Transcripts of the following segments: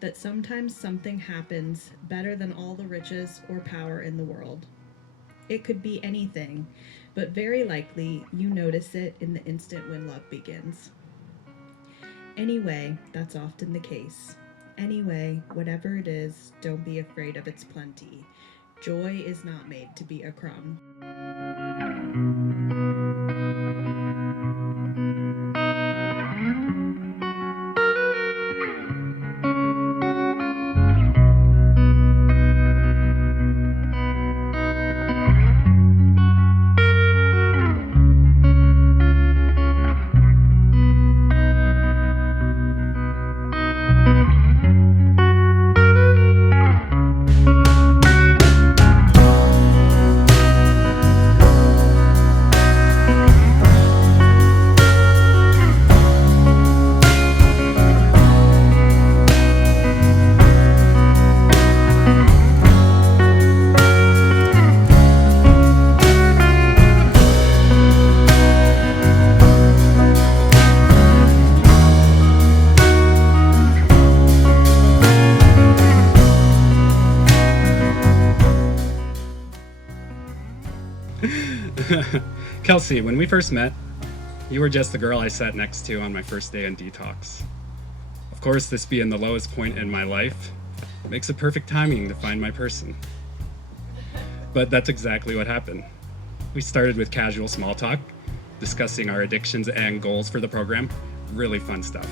that sometimes something happens better than all the riches or power in the world. It could be anything, but very likely you notice it in the instant when love begins. Anyway, that's often the case. Anyway, whatever it is, don't be afraid of its plenty. Joy is not made to be a crumb. Kelsey, when we first met, you were just the girl I sat next to on my first day in detox. Of course, this being the lowest point in my life makes it perfect timing to find my person. But that's exactly what happened. We started with casual small talk, discussing our addictions and goals for the program. Really fun stuff.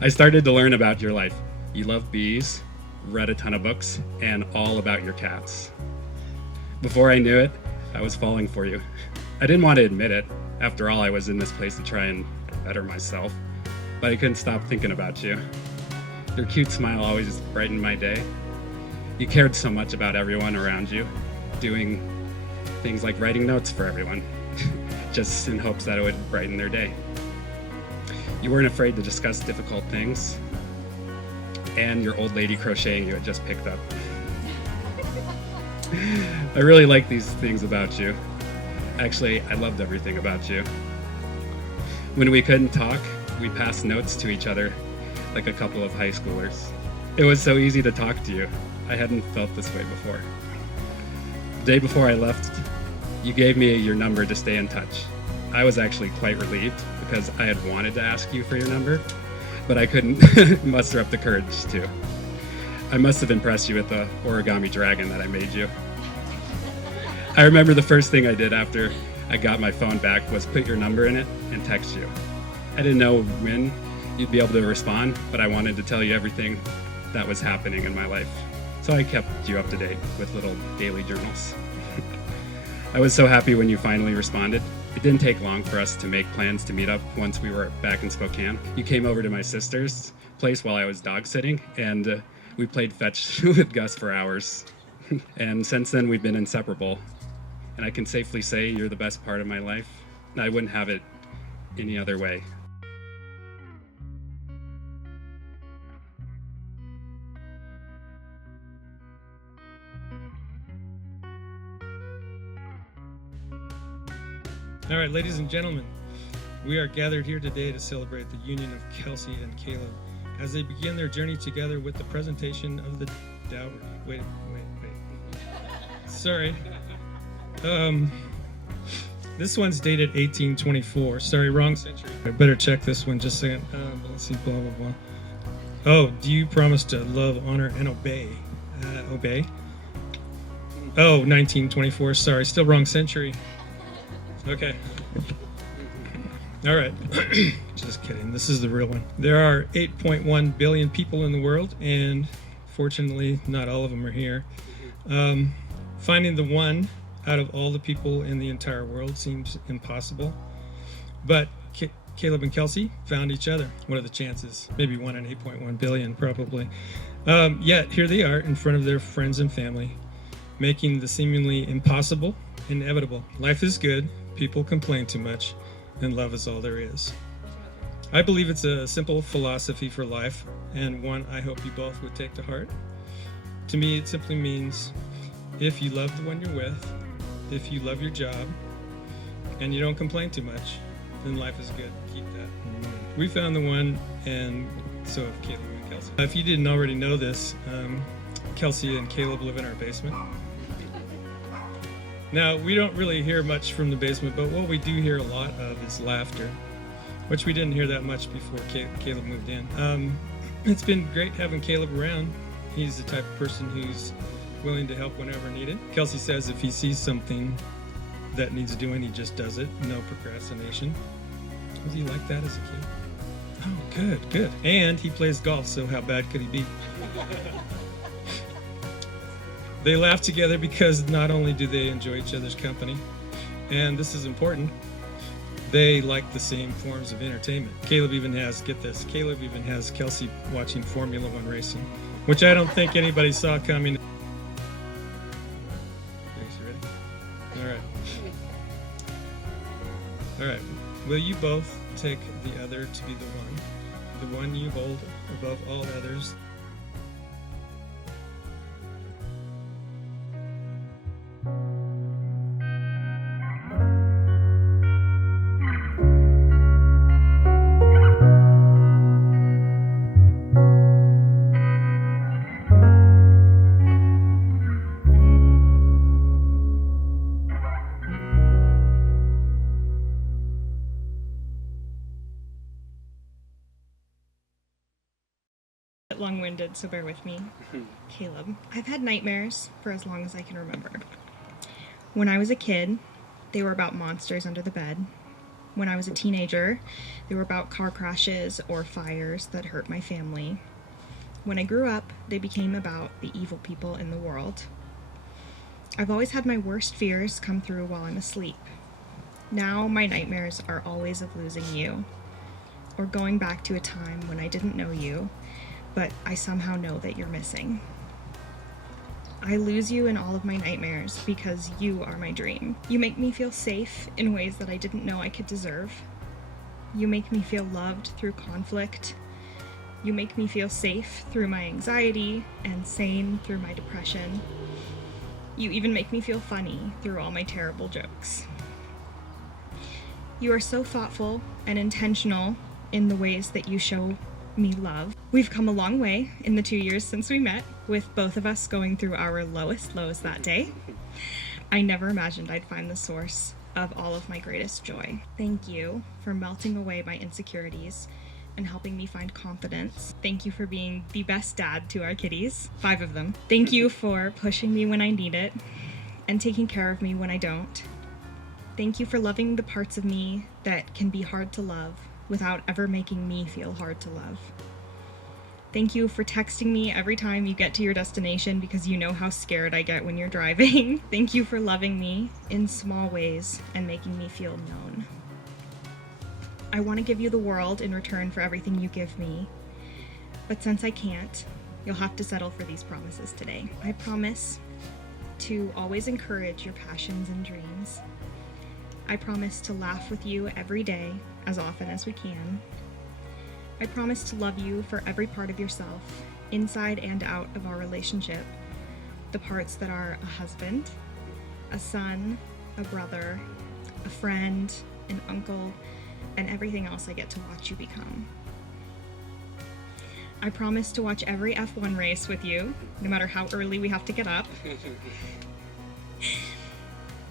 I started to learn about your life. You love bees, read a ton of books, and all about your cats. Before I knew it, I was falling for you. I didn't want to admit it. After all, I was in this place to try and better myself, but I couldn't stop thinking about you. Your cute smile always brightened my day. You cared so much about everyone around you, doing things like writing notes for everyone, just in hopes that it would brighten their day. You weren't afraid to discuss difficult things, and your old lady crocheting you had just picked up. I really like these things about you. Actually, I loved everything about you. When we couldn't talk, we passed notes to each other like a couple of high schoolers. It was so easy to talk to you. I hadn't felt this way before. The day before I left, you gave me your number to stay in touch. I was actually quite relieved because I had wanted to ask you for your number, but I couldn't muster up the courage to. I must have impressed you with the origami dragon that I made you. I remember the first thing I did after I got my phone back was put your number in it and text you. I didn't know when you'd be able to respond, but I wanted to tell you everything that was happening in my life. So I kept you up to date with little daily journals. I was so happy when you finally responded. It didn't take long for us to make plans to meet up once we were back in Spokane. You came over to my sister's place while I was dog sitting, and we played fetch with Gus for hours. And since then, we've been inseparable. And I can safely say you're the best part of my life. I wouldn't have it any other way. All right, ladies and gentlemen, we are gathered here today to celebrate the union of Kelsey and Caleb as they begin their journey together with the presentation of the dowry. Wait. Sorry. This one's dated 1824. Sorry, wrong century. I better check this one just a second. Let's see, blah, blah, blah. Oh, do you promise to love, honor, and obey? Obey? Oh, 1924. Sorry, still wrong century. Okay. All right. Just kidding. This is the real one. There are 8.1 billion people in the world, and fortunately, not all of them are here. Finding the one out of all the people in the entire world seems impossible. But Caleb and Kelsey found each other. What are the chances? Maybe 1 in 8.1 billion, probably. Yet, here they are in front of their friends and family, making the seemingly impossible inevitable. Life is good. People complain too much, and love is all there is. I believe it's a simple philosophy for life, and one I hope you both would take to heart. To me, it simply means if you love the one you're with, if you love your job, and you don't complain too much, then life is good. Keep that in mind. We found the one, and So have Caleb and Kelsey. If you didn't already know this, Kelsey and Caleb live in our basement. Now, we don't really hear much from the basement, but what we do hear a lot of is laughter, which we didn't hear that much before Caleb moved in. It's been great having Caleb around. He's the type of person who's willing to help whenever needed. Kelsey says if he sees something that needs doing, he just does it. No procrastination. Was he like that as a kid? Oh, good. And he plays golf, so how bad could he be? They laugh together because not only do they enjoy each other's company, and this is important, they like the same forms of entertainment. Caleb even has Kelsey watching Formula One racing, which I don't think anybody saw coming. Ready? All right. Will you both take the other to be the one you hold above all others? Long-winded, so bear with me. Caleb, I've had nightmares for as long as I can remember. When I was a kid, they were about monsters under the bed. When I was a teenager, they were about car crashes or fires that hurt my family. When I grew up, they became about the evil people in the world. I've always had my worst fears come through while I'm asleep. Now my nightmares are always of losing you, or going back to a time when I didn't know you, but I somehow know that you're missing. I lose you in all of my nightmares because you are my dream. You make me feel safe in ways that I didn't know I could deserve. You make me feel loved through conflict. You make me feel safe through my anxiety and sane through my depression. You even make me feel funny through all my terrible jokes. You are so thoughtful and intentional in the ways that you show me love. We've come a long way in the 2 years since we met, with both of us going through our lowest lows that day. I never imagined I'd find the source of all of my greatest joy. Thank you for melting away my insecurities and helping me find confidence. Thank you for being the best dad to our kitties, 5 of them. Thank you for pushing me when I need it and taking care of me when I don't. Thank you for loving the parts of me that can be hard to love without ever making me feel hard to love. Thank you for texting me every time you get to your destination because you know how scared I get when you're driving. Thank you for loving me in small ways and making me feel known. I want to give you the world in return for everything you give me, but since I can't, you'll have to settle for these promises today. I promise to always encourage your passions and dreams. I promise to laugh with you every day, as often as we can. I promise to love you for every part of yourself, inside and out of our relationship. The parts that are a husband, a son, a brother, a friend, an uncle, and everything else I get to watch you become. I promise to watch every F1 race with you, no matter how early we have to get up.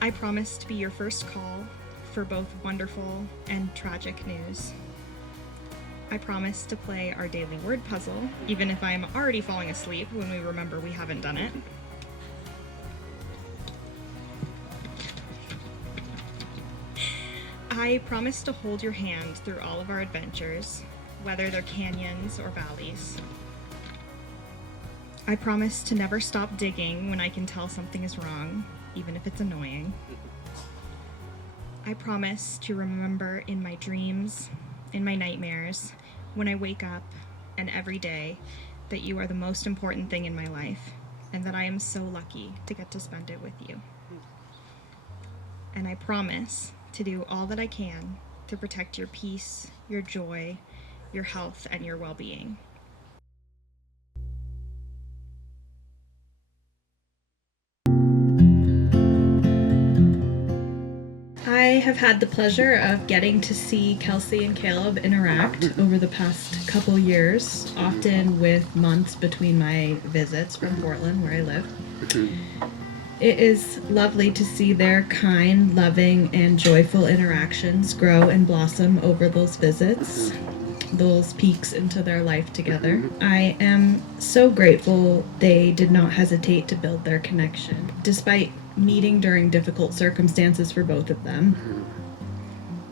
I promise to be your first call for both wonderful and tragic news. I promise to play our daily word puzzle, even if I'm already falling asleep when we remember we haven't done it. I promise to hold your hand through all of our adventures, whether they're canyons or valleys. I promise to never stop digging when I can tell something is wrong, even if it's annoying. I promise to remember in my dreams, in my nightmares, when I wake up, and every day, that you are the most important thing in my life, and that I am so lucky to get to spend it with you. And I promise to do all that I can to protect your peace, your joy, your health, and your well-being. I have had the pleasure of getting to see Kelsey and Caleb interact over the past couple years, often with months between my visits from Portland, where I live. It is lovely to see their kind, loving, and joyful interactions grow and blossom over those visits, those peeks into their life together. I am so grateful they did not hesitate to build their connection, despite meeting during difficult circumstances for both of them.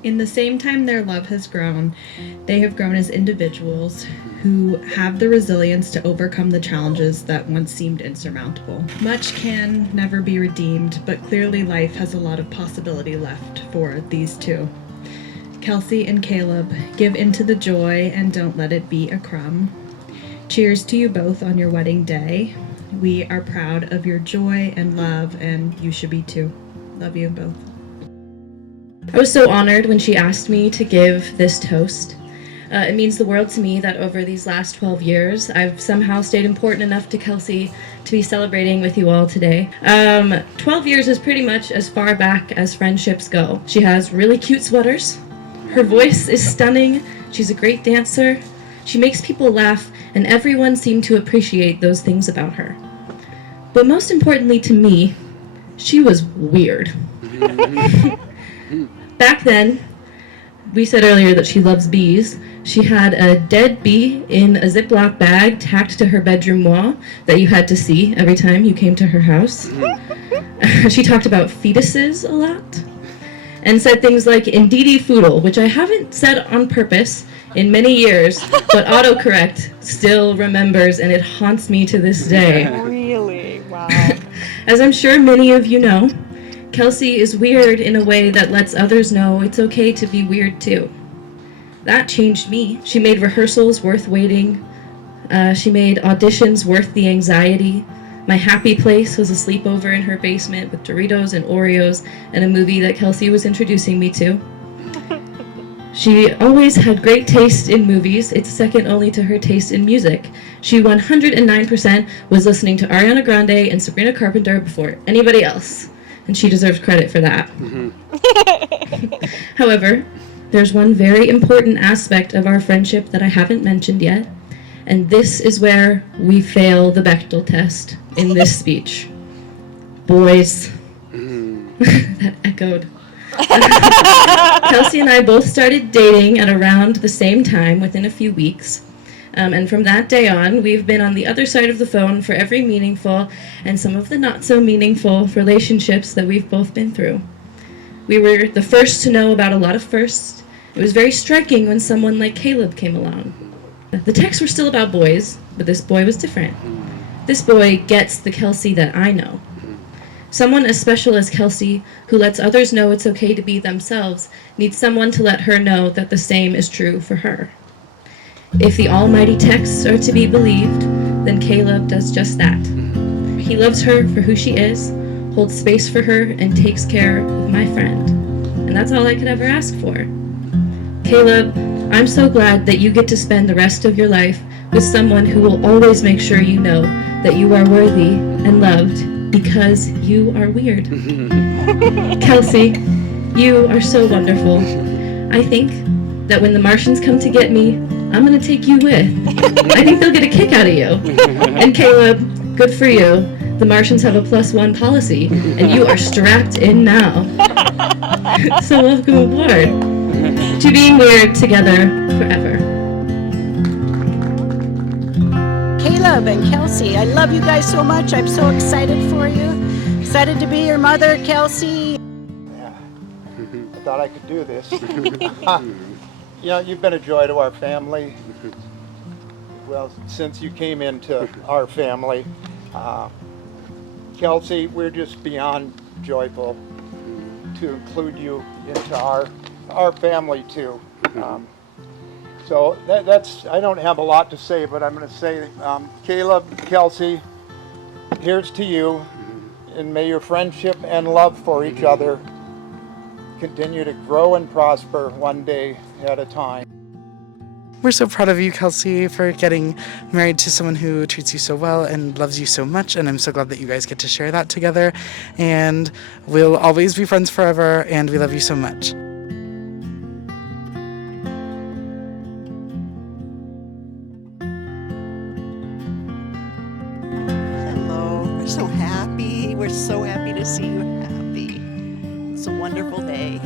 In the same time their love has grown, they have grown as individuals who have the resilience to overcome the challenges that once seemed insurmountable. Much can never be redeemed, but clearly life has a lot of possibility left for these two. Kelsey and Caleb, give into the joy and don't let it be a crumb. Cheers to you both on your wedding day. We are proud of your joy and love, and you should be too. Love you both. I was so honored when she asked me to give this toast. It means the world to me that over these last 12 years, I've somehow stayed important enough to Kelsey to be celebrating with you all today. 12 years is pretty much as far back as friendships go. She has really cute sweaters. Her voice is stunning. She's a great dancer. She makes people laugh, and everyone seemed to appreciate those things about her. But most importantly to me, she was weird. Back then, we said earlier that she loves bees. She had a dead bee in a Ziploc bag tacked to her bedroom wall that you had to see every time you came to her house. She talked about fetuses a lot and said things like "indeedy foodle," which I haven't said on purpose in many years, but autocorrect still remembers, and it haunts me to this day. Really? Wow. As I'm sure many of you know, Kelsey is weird in a way that lets others know it's okay to be weird too. That changed me. She made rehearsals worth waiting. She made auditions worth the anxiety. My happy place was a sleepover in her basement with Doritos and Oreos and a movie that Kelsey was introducing me to. She always had great taste in movies. It's second only to her taste in music. She 109% was listening to Ariana Grande and Sabrina Carpenter before anybody else, and she deserves credit for that. However, there's one very important aspect of our friendship that I haven't mentioned yet, and this is where we fail the Bechdel test in this speech. Boys. That echoed. Kelsey and I both started dating at around the same time, within a few weeks. And from that day on, we've been on the other side of the phone for every meaningful and some of the not so meaningful relationships that we've both been through. We were the first to know about a lot of firsts. It was very striking when someone like Caleb came along. The texts were still about boys, but this boy was different. This boy gets the Kelsey that I know. Someone as special as Kelsey, who lets others know it's okay to be themselves, needs someone to let her know that the same is true for her. If the almighty texts are to be believed, then Caleb does just that. He loves her for who she is, holds space for her, and takes care of my friend. And that's all I could ever ask for. Caleb, I'm so glad that you get to spend the rest of your life with someone who will always make sure you know that you are worthy and loved because you are weird. Kelsey, you are so wonderful. I think that when the Martians come to get me, I'm going to take you with. I think they'll get a kick out of you. And Caleb, good for you. The Martians have a +1 policy, and you are strapped in now. So welcome aboard to being weird together forever. Caleb and Kelsey, I love you guys so much. I'm so excited for you. Excited to be your mother, Kelsey. Yeah, I thought I could do this. You know, you've been a joy to our family. Well, since you came into our family, Kelsey, we're just beyond joyful to include you into our family too. So that's, I don't have a lot to say, but I'm going to say, Caleb, Kelsey, here's to you, and may your friendship and love for each other continue to grow and prosper one day at a time. We're so proud of you, Kelsey, for getting married to someone who treats you so well and loves you so much. And I'm so glad that you guys get to share that together. And we'll always be friends forever. And we love you so much. Hello. We're so happy. We're so happy to see you happy. It's a wonderful day.